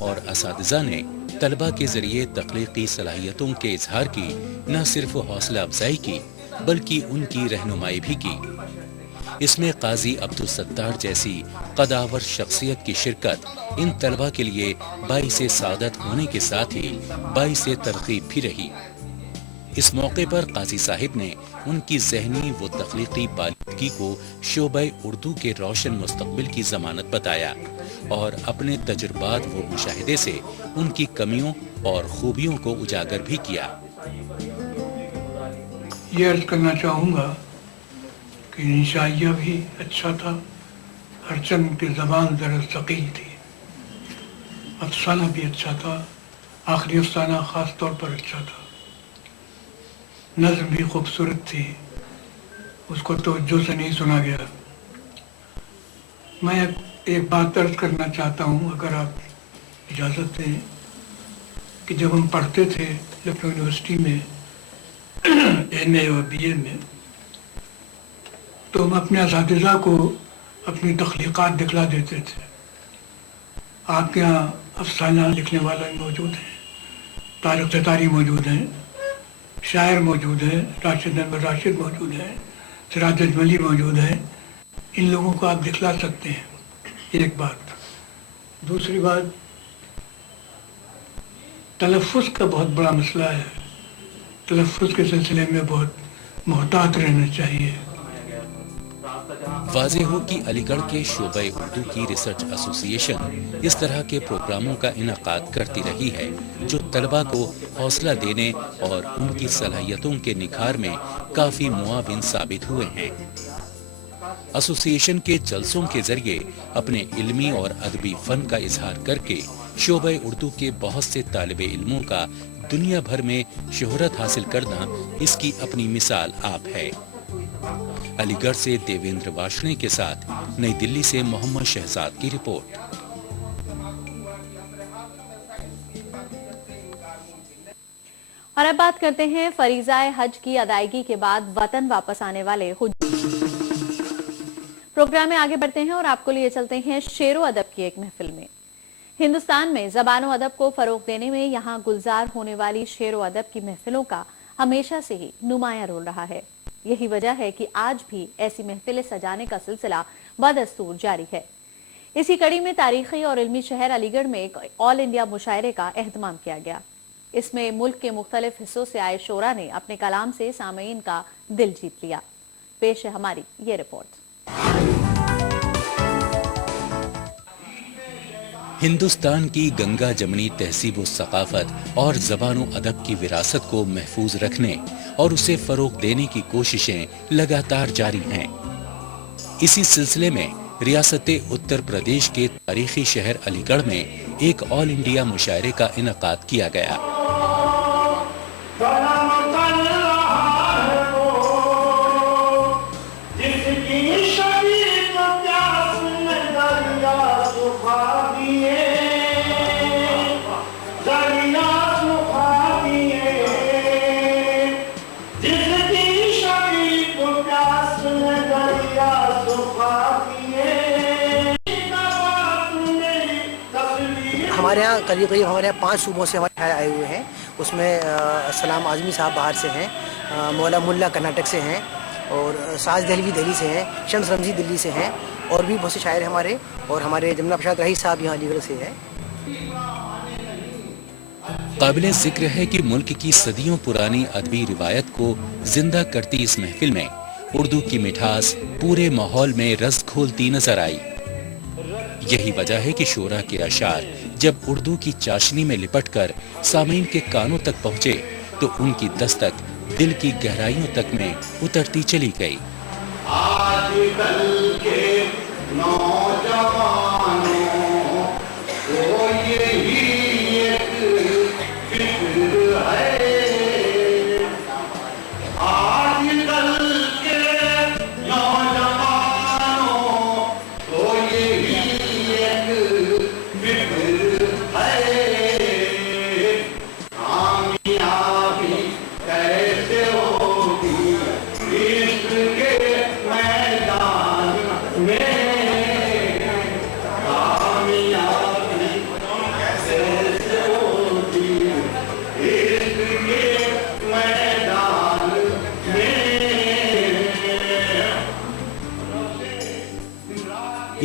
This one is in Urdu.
اور اساتذہ نے طلبہ کے ذریعے تخلیقی صلاحیتوں کے اظہار کی نہ صرف حوصلہ افزائی کی بلکہ ان کی رہنمائی بھی کی۔ اس میں قاضی عبدالستار جیسی قداور شخصیت کی شرکت ان طلبہ کے لیے باعث سعادت ہونے کے ساتھ ہی باعث ترغیب بھی رہی۔ اس موقع پر قاضی صاحب نے ان کی ذہنی و تخلیقی بالغی کو شعبہ اردو کے روشن مستقبل کی ضمانت بتایا اور اپنے تجربات و مشاہدے سے ان کی کمیوں اور خوبیوں کو اجاگر بھی کیا۔ یہ عرض کرنا چاہوں گا کہ انشائیہ بھی اچھا تھا، ہرچند کی زبان ذرا ثقیل تھی، افسانہ بھی اچھا تھا، آخری افسانہ خاص طور پر اچھا تھا، نظم بھی خوبصورت تھی، اس کو توجہ سے نہیں سنا گیا۔ میں ایک بات عرض کرنا چاہتا ہوں اگر آپ اجازت دیں کہ جب ہم پڑھتے تھے لکھنؤ یونیورسٹی میں ایم اے اور بی اے میں، تو ہم اپنے اساتذہ کو اپنی تخلیقات دکھلا دیتے تھے۔ آپ کے یہاں افسانہ لکھنے والا موجود ہیں، طارق ستاری موجود ہیں، شاعر موجود ہیں، راشد انور راشد موجود ہیں، سراج اجملی موجود ہیں، ان لوگوں کو آپ دکھلا سکتے ہیں۔ ایک بات۔ دوسری بات، تلفظ کا بہت بڑا مسئلہ ہے، تلفظ کے سلسلے میں بہت محتاط رہنا چاہیے۔ واضح ہو کہ علی گڑھ کے شعبہ اردو کی ریسرچ ایسوسی ایشن اس طرح کے پروگراموں کا انعقاد کرتی رہی ہے جو طلبہ کو حوصلہ دینے اور ان کی صلاحیتوں کے نکھار میں کافی معاون ثابت ہوئے ہیں۔ ایسوسی ایشن کے جلسوں کے ذریعے اپنے علمی اور ادبی فن کا اظہار کر کے شعبہ اردو کے بہت سے طالب علموں کا دنیا بھر میں شہرت حاصل کرنا اس کی اپنی مثال آپ ہے۔ علی گڑھ سے دیویندر واشنے کے ساتھ نئی دلی سے محمد شہزاد کی رپورٹ۔ اور اب بات کرتے ہیں فریضہ حج کی ادائیگی کے بعد وطن واپس آنے والے پروگرام میں آگے بڑھتے ہیں اور آپ کو لیے چلتے ہیں شعر و ادب کی ایک محفل میں۔ ہندوستان میں زبان و ادب کو فروغ دینے میں یہاں گلزار ہونے والی شعر و ادب کی محفلوں کا ہمیشہ سے ہی نمایاں رول رہا ہے۔ یہی وجہ ہے کہ آج بھی ایسی محفلیں سجانے کا سلسلہ بدستور جاری ہے۔ اسی کڑی میں تاریخی اور علمی شہر علی گڑھ میں ایک آل انڈیا مشاعرے کا اہتمام کیا گیا۔ اس میں ملک کے مختلف حصوں سے آئے شعراء نے اپنے کلام سے سامعین کا دل جیت لیا۔ پیش ہے ہماری یہ رپورٹ۔ ہندوستان کی گنگا جمنی تہذیب و ثقافت اور زبان و ادب کی وراثت کو محفوظ رکھنے اور اسے فروغ دینے کی کوششیں لگاتار جاری ہیں۔ اسی سلسلے میں ریاست اتر پردیش کے تاریخی شہر علی گڑھ میں ایک آل انڈیا مشاعرے کا انعقاد کیا گیا۔ ہمارے یہاں قریب ہمارے یہاں 5 صوبوں سے ہمارے شاعر آئے ہوئے ہیں۔ اس میں سلام اعظمی صاحب باہر سے ہیں، مولا ملا کرناٹک سے ہیں، اور ساز دہلوی دہلی سے ہیں، شمس رمزی دلی سے ہیں، اور بھی بہت سے شاعر ہیں ہمارے، اور ہمارے جمنا پرساد رہی صاحب یہاں علی گڑھ سے ہیں۔ قابل ذکر ہے کہ ملک کی صدیوں پرانی ادبی روایت کو زندہ کرتی اس محفل میں اردو کی مٹھاس پورے ماحول میں رس کھولتی نظر آئی۔ یہی وجہ ہے کہ شعراء کے اشعار جب اردو کی چاشنی میں لپٹ کر سامعین کے کانوں تک پہنچے تو ان کی دستک دل کی گہرائیوں تک میں اترتی چلی گئی۔ آج کل کے نوجوانوں کو یہی ایک فکر ہے، آج کل کے نوجوانوں کو یہی ایک فکر ہے، کامیابی کیسے ہوگی عشق کے میدان میں، کامیابی